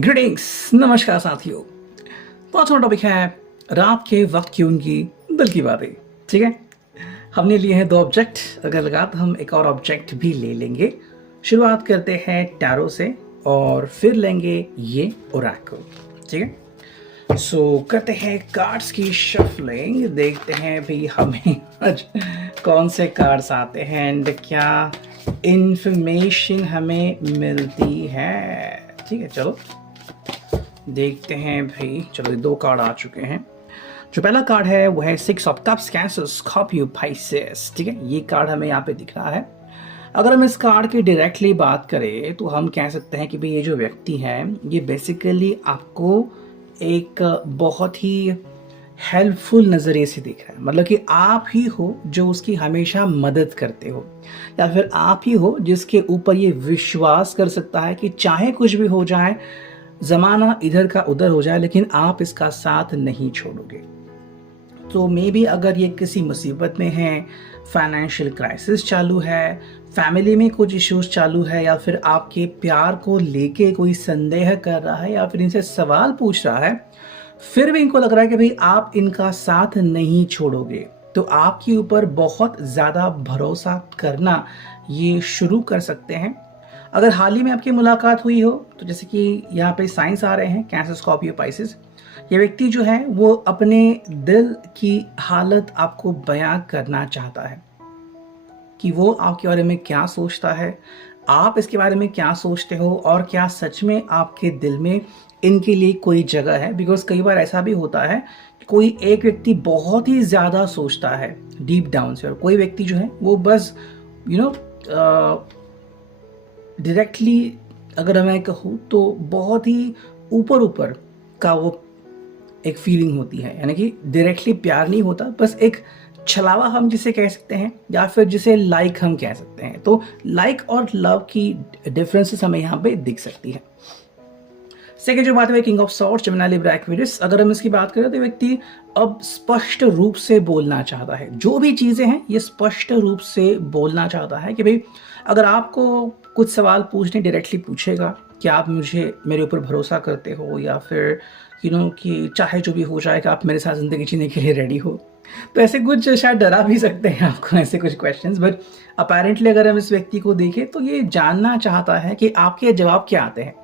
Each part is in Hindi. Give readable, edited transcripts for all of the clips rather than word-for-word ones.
ग्रीटिंग्स, नमस्कार साथियों। तो आज हमारा टॉपिक है रात के वक्त की उनकी दिल की बातें। ठीक है, हमने लिए हैं दो ऑब्जेक्ट, अगर लगा तो हम एक और ऑब्जेक्ट भी ले लेंगे। शुरुआत करते हैं टैरो से और फिर लेंगे ये ओरेकल। ठीक है, सो करते हैं कार्ड्स की शफलिंग, देखते हैं भी हमें आज कौन से कार्ड्स आते हैं एंड क्या इंफॉर्मेशन हमें मिलती है। ठीक है, चलो देखते हैं भाई। चलो, दो कार्ड आ चुके हैं। जो पहला कार्ड है वो है 6 of cups, Cancer, Scorpio, Pisces. ठीक है, ये कार्ड हमें यहाँ पे दिख रहा है। अगर हम इस कार्ड की डायरेक्टली बात करें तो हम कह सकते हैं कि भाई ये जो व्यक्ति है ये बेसिकली आपको एक बहुत ही हेल्पफुल नज़रिए से देख रहा है। मतलब कि आप ही हो जो उसकी हमेशा मदद करते हो, या फिर आप ही हो जिसके ऊपर ये विश्वास कर सकता है कि चाहे कुछ भी हो जाए, ज़माना इधर का उधर हो जाए, लेकिन आप इसका साथ नहीं छोड़ोगे। तो मे बी अगर ये किसी मुसीबत में है, फाइनेंशियल क्राइसिस चालू है, फैमिली में कुछ इश्यूज चालू है, या फिर आपके प्यार को लेके कोई संदेह कर रहा है या फिर इनसे सवाल पूछ रहा है, फिर भी इनको लग रहा है कि भाई आप इनका साथ नहीं छोड़ोगे, तो आपके ऊपर बहुत ज़्यादा भरोसा करना ये शुरू कर सकते हैं। अगर हाल ही में आपकी मुलाकात हुई हो तो जैसे कि यहाँ पे साइंस आ रहे हैं, कैंसर, स्कॉर्पियो, पाइसेस, ये व्यक्ति जो है वो अपने दिल की हालत आपको बयां करना चाहता है कि वो आपके बारे में क्या सोचता है, आप इसके बारे में क्या सोचते हो, और क्या सच में आपके दिल में इनके लिए कोई जगह है। बिकॉज कई बार ऐसा भी होता है कि कोई एक व्यक्ति बहुत ही ज़्यादा सोचता है डीप डाउन से, और कोई व्यक्ति जो है वो बस डायरेक्टली अगर मैं कहूँ तो बहुत ही ऊपर ऊपर का वो एक फीलिंग होती है, यानी कि डायरेक्टली प्यार नहीं होता, बस एक छलावा हम जिसे कह सकते हैं, या फिर जिसे लाइक हम कह सकते हैं। तो लाइक और लव की डिफरेंसेस हमें यहाँ पे दिख सकती है। सेकेंड जो बात है king of swords, Gemini, Libra, Aquarius. अगर हम इसकी बात करें तो व्यक्ति अब स्पष्ट रूप से बोलना चाहता है, जो भी चीज़ें हैं ये स्पष्ट रूप से बोलना चाहता है कि भाई अगर आपको कुछ सवाल पूछने, डायरेक्टली पूछेगा कि आप मेरे ऊपर भरोसा करते हो, या फिर कि चाहे जो भी हो जाएगा आप मेरे साथ ज़िंदगी जीने के लिए रेडी हो। तो ऐसे कुछ शायद डरा भी सकते हैं आपको ऐसे कुछ क्वेश्चंस, बट अपेरेंटली अगर हम इस व्यक्ति को देखें तो ये जानना चाहता है कि आपके जवाब क्या आते हैं।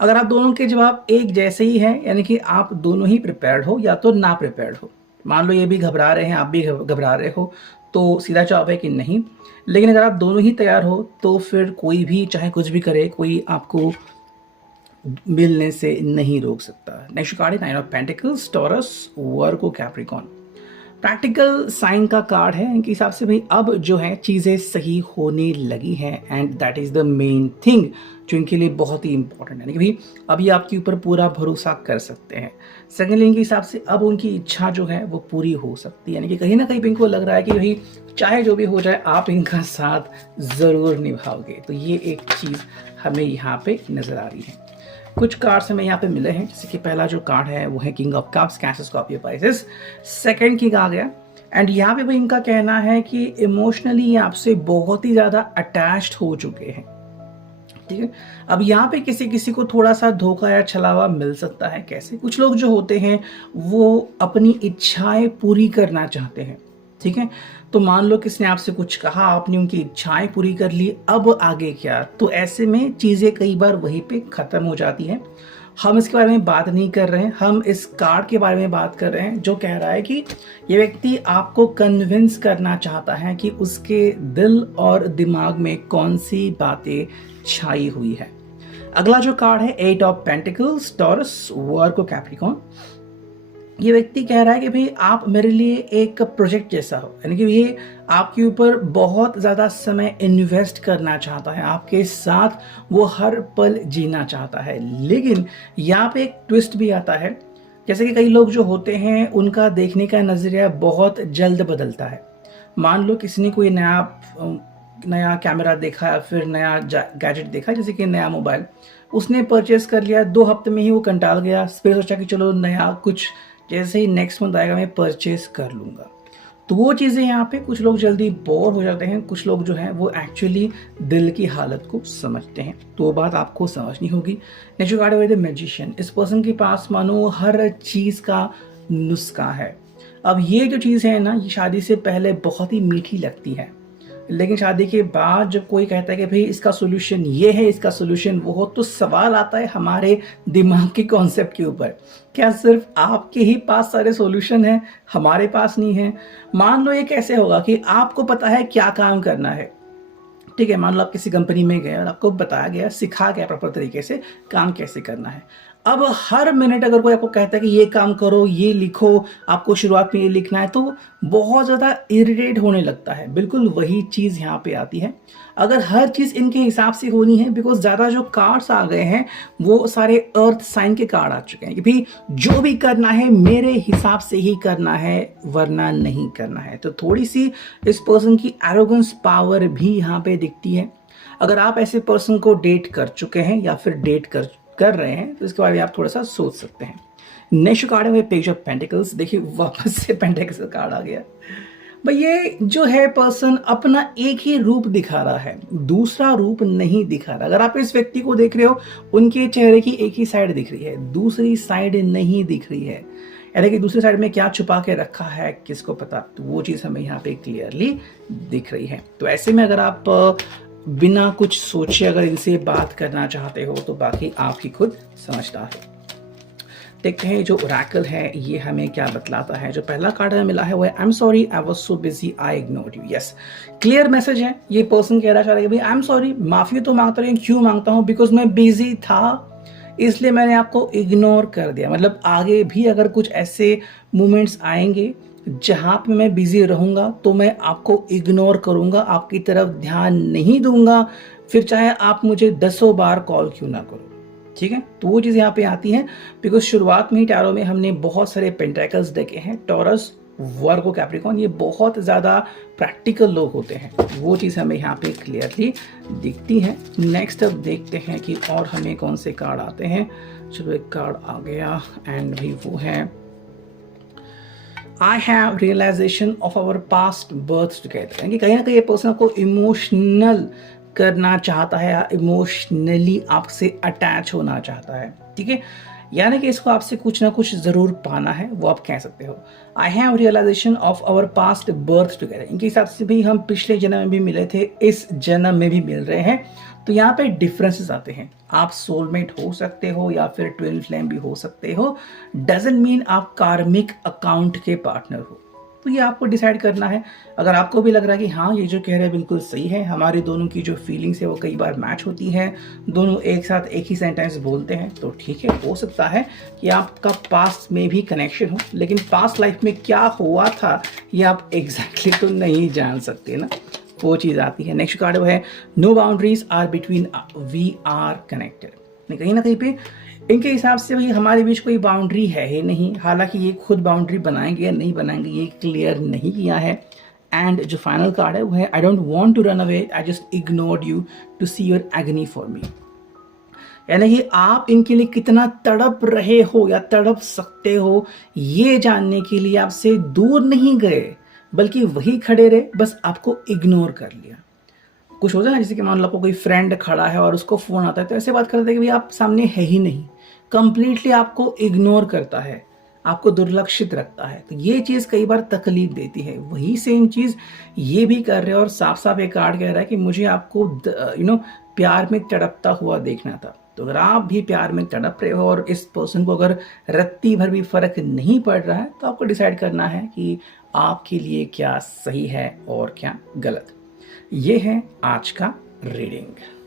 अगर आप दोनों के जवाब एक जैसे ही हैं, यानी कि आप दोनों ही प्रिपेयर्ड हो या तो ना प्रिपेयर्ड हो, मान लो ये भी घबरा रहे हैं, आप भी घबरा रहे हो, तो सीधा जवाब है कि नहीं। लेकिन अगर आप दोनों ही तैयार हो तो फिर कोई भी चाहे कुछ भी करे, कोई आपको मिलने से नहीं रोक सकता। नेक्स्ट कार्ड है 9 of pentacles, Taurus, Virgo, Capricorn. Practical sign का कार्ड है, इनके हिसाब से भाई अब जो है चीज़ें सही होने लगी हैं, and that is the main thing जो इनके लिए बहुत ही इंपॉर्टेंट है। यानी कि भाई अभी आपके ऊपर पूरा भरोसा कर सकते हैं। सेकेंडली इनके हिसाब से अब उनकी इच्छा जो है वो पूरी हो सकती है, यानी कि कहीं ना कहीं इनको लग रहा है कि भाई चाहे जो भी हो जाए आप इनका साथ ज़रूर निभाओगे। तो ये एक चीज़ हमें यहाँ पे नज़र आ रही है। कुछ कार्ड्स हमें यहाँ पे मिले हैं, जैसे कि पहला जो कार्ड है वो है king of cups, Cancer, Scorpio, Pisces. Second king आ गया, एंड यहाँ पे भी इनका कहना है कि इमोशनली आपसे बहुत ही ज़्यादा अटैच्ड हो चुके हैं। ठीक है, अब यहाँ पे किसी किसी को थोड़ा सा धोखा या छलावा मिल सकता है। कैसे? कुछ लोग जो होते हैं वो अपनी इच्छाएं पूरी करना चाहते हैं। ठीक है, तो मान लो किसने आपसे कुछ कहा, आपने उनकी इच्छाएं पूरी कर ली, अब आगे क्या? तो ऐसे में चीज़ें कई बार वहीं पे ख़त्म हो जाती हैं। हम इसके बारे में बात नहीं कर रहे हैं, हम इस कार्ड के बारे में बात कर रहे हैं जो कह रहा है कि ये व्यक्ति आपको कन्विंस करना चाहता है कि उसके दिल और दिमाग में कौन सी बातें छाई हुई है। अगला जो कार्ड है 8 of pentacles, Taurus, Virgo, Capricorn. ये व्यक्ति कह रहा है कि भाई आप मेरे लिए एक प्रोजेक्ट जैसा हो, यानी कि ये आपके ऊपर बहुत ज़्यादा समय इन्वेस्ट करना चाहता है, आपके साथ वो हर पल जीना चाहता है। लेकिन यहाँ पे एक ट्विस्ट भी आता है, जैसे कि कई लोग जो होते हैं उनका देखने का नज़रिया बहुत जल्द बदलता है। मान लो किसी ने कोई नया कैमरा देखा या फिर नया गैजेट देखा, जैसे कि नया मोबाइल, उसने परचेस कर लिया, 2 हफ्ते में ही वो कंटाल गया, फिर सोचा कि चलो नया कुछ जैसे ही नेक्स्ट मंथ आएगा मैं परचेस कर लूँगा। तो वो चीज़ें यहाँ पे कुछ लोग जल्दी बोर हो जाते हैं, कुछ लोग जो है वो एक्चुअली दिल की हालत को समझते हैं, तो वो बात आपको समझनी होगी। नेक्स्ट कार्ड है द मैजिशियन। इस पर्सन के पास मानो हर चीज़ का नुस्खा है। अब ये जो चीज़ है ना, ये शादी से पहले बहुत ही मीठी लगती है, लेकिन शादी के बाद जब कोई कहता है कि भाई इसका सोल्यूशन ये है, इसका सोल्यूशन वो हो, तो सवाल आता है हमारे दिमाग के कॉन्सेप्ट के ऊपर, क्या सिर्फ आपके ही पास सारे सोल्यूशन हैं, हमारे पास नहीं है? मान लो ये कैसे होगा कि आपको पता है क्या काम करना है, ठीक है, मान लो आप किसी कंपनी में गए और आपको बताया गया, सिखा गया प्रॉपर तरीके से काम कैसे करना है। अब हर मिनट अगर कोई आपको कहता है कि ये काम करो, ये लिखो, आपको शुरुआत में ये लिखना है, तो बहुत ज़्यादा इरिटेट होने लगता है। बिल्कुल वही चीज़ यहाँ पे आती है। अगर हर चीज़ इनके हिसाब से होनी है, बिकॉज ज़्यादा जो कार्ड्स आ गए हैं वो सारे अर्थ साइन के कार्ड आ चुके हैं कि भाई जो भी करना है मेरे हिसाब से ही करना है, वरना नहीं करना है। तो थोड़ी सी इस पर्सन की एरोगेंस पावर भी यहाँ पे दिखती है। अगर आप ऐसे पर्सन को डेट कर चुके हैं या फिर डेट कर रहे हैं, तो इसके बारे में आप थोड़ा सा सोच सकते हैं। नेक्स्ट कार्ड है पेज ऑफ पेंटिकल्स। देखिए वापस से पेंटिकल्स का कार्ड आ गया। भाई ये जो है पर्सन अपना एक ही रूप दिखा रहा है, दूसरा रूप नहीं दिखा रहा। अगर आप इस व्यक्ति को देख रहे हो, उनके चेहरे की एक ही साइड दिख रही है, दूसरी साइड नहीं दिख रही है, यानी कि दूसरी साइड में क्या छुपा के रखा है किसको पता। तो वो चीज़ हमें यहाँ पे क्लियरली दिख रही है। तो ऐसे में अगर आप बिना कुछ सोचे अगर इनसे बात करना चाहते हो, तो बाकी आप ही खुद समझदार हो। देखते हैं जो ओरेकल है ये हमें क्या बतलाता है। जो पहला कार्ड हमें मिला है वो है I am sorry I was so busy I ignored you. Yes, clear message है। ये पर्सन कहना चाह रहा है कि भाई आई एम सॉरी, माफी तो मांगता रही, क्यों मांगता हूँ, बिकॉज मैं बिजी था इसलिए मैंने आपको इग्नोर कर दिया। मतलब आगे भी अगर कुछ ऐसे मोमेंट्स आएंगे जहाँ पे मैं बिजी रहूँगा तो मैं आपको इग्नोर करूँगा, आपकी तरफ ध्यान नहीं दूंगा, फिर चाहे आप मुझे 10 बार कॉल क्यों ना करो। ठीक है, तो वो चीज़ यहाँ पे आती है बिकॉज शुरुआत में ही टैरो में हमने बहुत सारे पेंटेकल्स देखे हैं। टॉरस, वर्गो, कैप्रिकॉर्न, ये बहुत ज़्यादा प्रैक्टिकल लोग होते हैं, वो चीज़ हमें यहाँ पे क्लियरली दिखती है। नेक्स्ट अब देखते हैं कि और हमें कौन से कार्ड आते हैं। चलो एक कार्ड आ गया एंड भी वो है I have realisation of our past birth together. यानी कहीं ना कहीं ये पर्सन को इमोशनल करना चाहता है या इमोशनली आपसे अटैच होना चाहता है। ठीक है, यानी कि इसको आपसे कुछ ना कुछ जरूर पाना है, वो आप कह सकते हो। I have realisation of our past birth together, इनके हिसाब से भी हम पिछले जन्म में भी मिले थे, इस जन्म में भी मिल रहे हैं। तो यहाँ पे डिफरेंसेस आते हैं। आप सोलमेट हो सकते हो या फिर ट्विन फ्लेम भी हो सकते हो, डजंट मीन आप कार्मिक अकाउंट के पार्टनर हो। तो ये आपको डिसाइड करना है। अगर आपको भी लग रहा है कि हाँ ये जो कह रहे हैं बिल्कुल सही है, हमारे दोनों की जो फीलिंग्स है वो कई बार मैच होती है, दोनों एक साथ एक ही सेंटेंस बोलते हैं, तो ठीक है, हो सकता है कि आपका पास्ट में भी कनेक्शन हो, लेकिन पास्ट लाइफ में क्या हुआ था ये आप एग्जैक्टली तो नहीं जान सकते ना, वो चीज़ आती है। नेक्स्ट कार्ड वो है no boundaries are between we are connected. कहीं ना कहीं पे इनके हिसाब से भाई हमारे बीच कोई बाउंड्री है ही नहीं। हालांकि ये खुद बाउंड्री बनाएंगे या नहीं बनाएंगे ये क्लियर नहीं किया है। एंड जो फाइनल कार्ड है वो है I don't want to run away, I just ignored you to see your agony for me. यानी कि आप इनके लिए कितना तड़प रहे हो या तड़प सकते हो ये जानने के लिए आपसे दूर नहीं गए, बल्कि वही खड़े रहे, बस आपको इग्नोर कर लिया। कुछ हो जाए ना, जैसे कि मान लो आपको कोई फ्रेंड खड़ा है और उसको फोन आता है, तो ऐसे बात करते हैं कि भाई आप सामने है ही नहीं, कंप्लीटली आपको इग्नोर करता है, आपको दुर्लक्षित रखता है। तो ये चीज़ कई बार तकलीफ देती है। वही सेम चीज़ ये भी कर रहे हैं और साफ साफ एक कार्ड कह रहा है कि मुझे आपको प्यार में तड़पता हुआ देखना था। तो अगर आप भी प्यार में तड़प रहे हो और इस पर्सन को अगर रत्ती भर भी फर्क नहीं पड़ रहा है, तो आपको डिसाइड करना है कि आपके लिए क्या सही है और क्या गलत। ये है आज का रीडिंग।